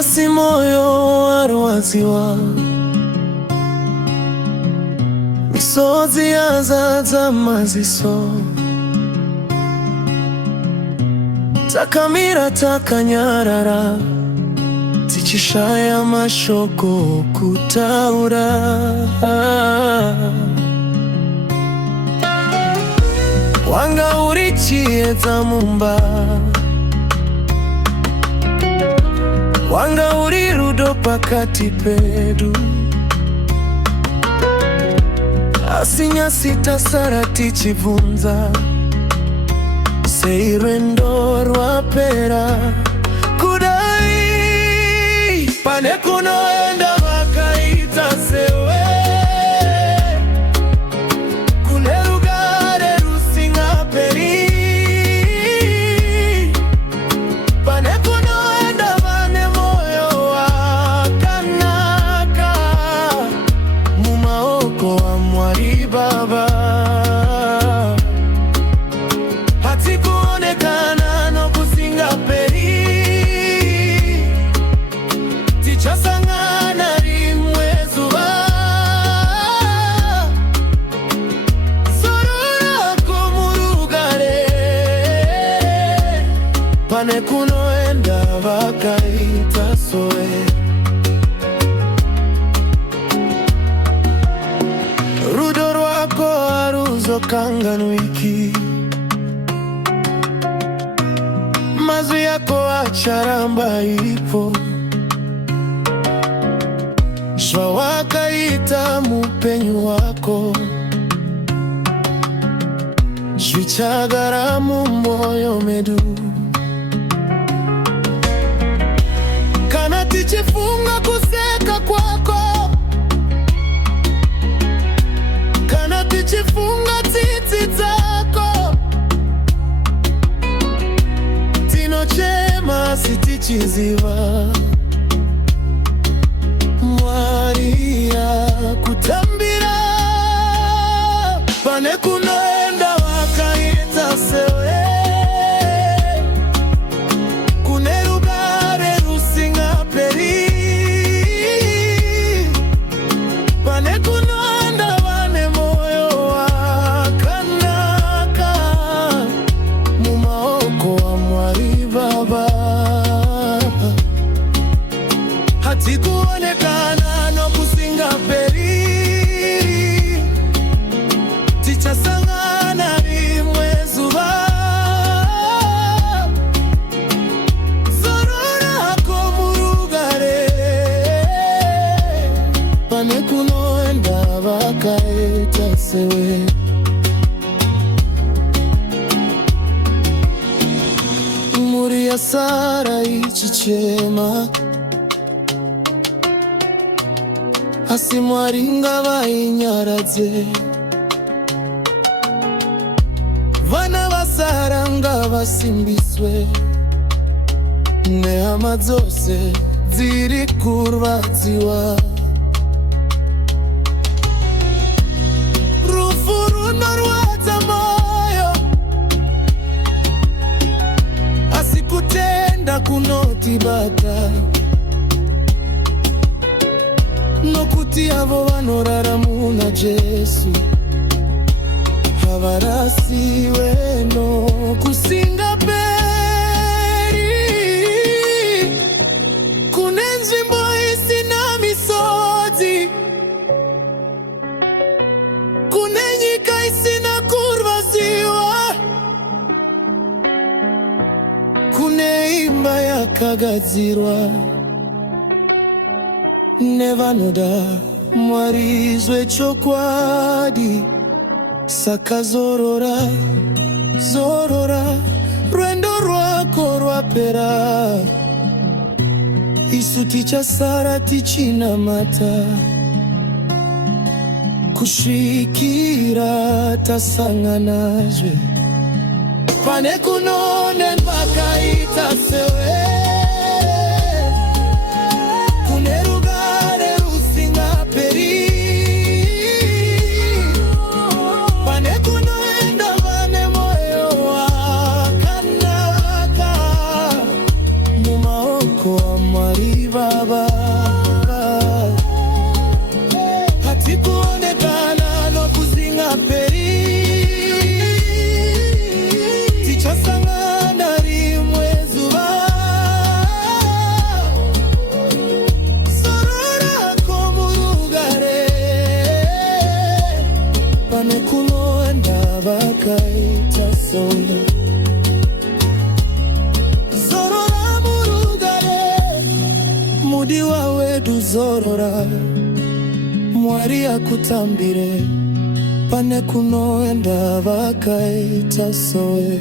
hasi moyo warwaziwa, misozi yazaza maziso, takamira takanyarara, tichishaya mashoko kutaura. Wanga urichiedza mumba, wanga uri rudo pakati pedu, asinyasi tasara tichibvunza, seirwendo rwapera kudai. Pane kunoenda vakaita sewe, kune rugare rusingaperi. Pane kunoenda vane moyo wakanaka, mumaoko wa Mwari Baba. Hatikuonekana nokusingaperi, tichasangana rimwe zuva. Zorora kumurugare, pane kunoenda vakaita sowe. Rudo rwako haruzokanganwiki, mazwi yako acharamba ipo. Jua wakaita mupenyu wako, zvichagara mumoyo medu. Kana tichifunga kuseka kwako, kana tichifunga tsitsi dzako, tinochema sitichiziva. Mwari akutambira, pane kunoenda vakaita sewe, kune rugare rusingaperi. Pane kunoenda vane moyo wakanaka, mumaoko wa Mwari Baba. Hatikuonekana nokusingaperi, tichasangana rimwe zuva. Zorora kumurugare, pane kunoenda vakaita sewe. Mhuri yasara ichichema, asi Mwari ngavainyaradze. Vana vasara ngavasimbiswe, nehama dzose dziri kurwadziwa. Rufu runorwadza moyo, asi kutenda kunotibata. Nokuti avo vanorara muna Jesu havarasiwe nokusingaperi. Kune nzvimbo isina misodzi, kune nyika isina kurwadziwa, kune imba yakagadzirwa nevanoda Mwari zvechokwadi. Saka zorora, zorora, rwendo rwako rwapera, isu tichasara tichinamata, kusvikira tasanganazve. Pane kunoenda vakaita sewe, kune rugare rusingaperi. Pane kunoenda vane moyo wakanaka, mumaoko wa Mwari peri baba hatikuonekana no kuzinga peri tichasangana rimwe zuba sorora komurugare panekulonda bakaita songa mudi wawe duzorora mwari akutambire pane kunoenda vakaita sowe.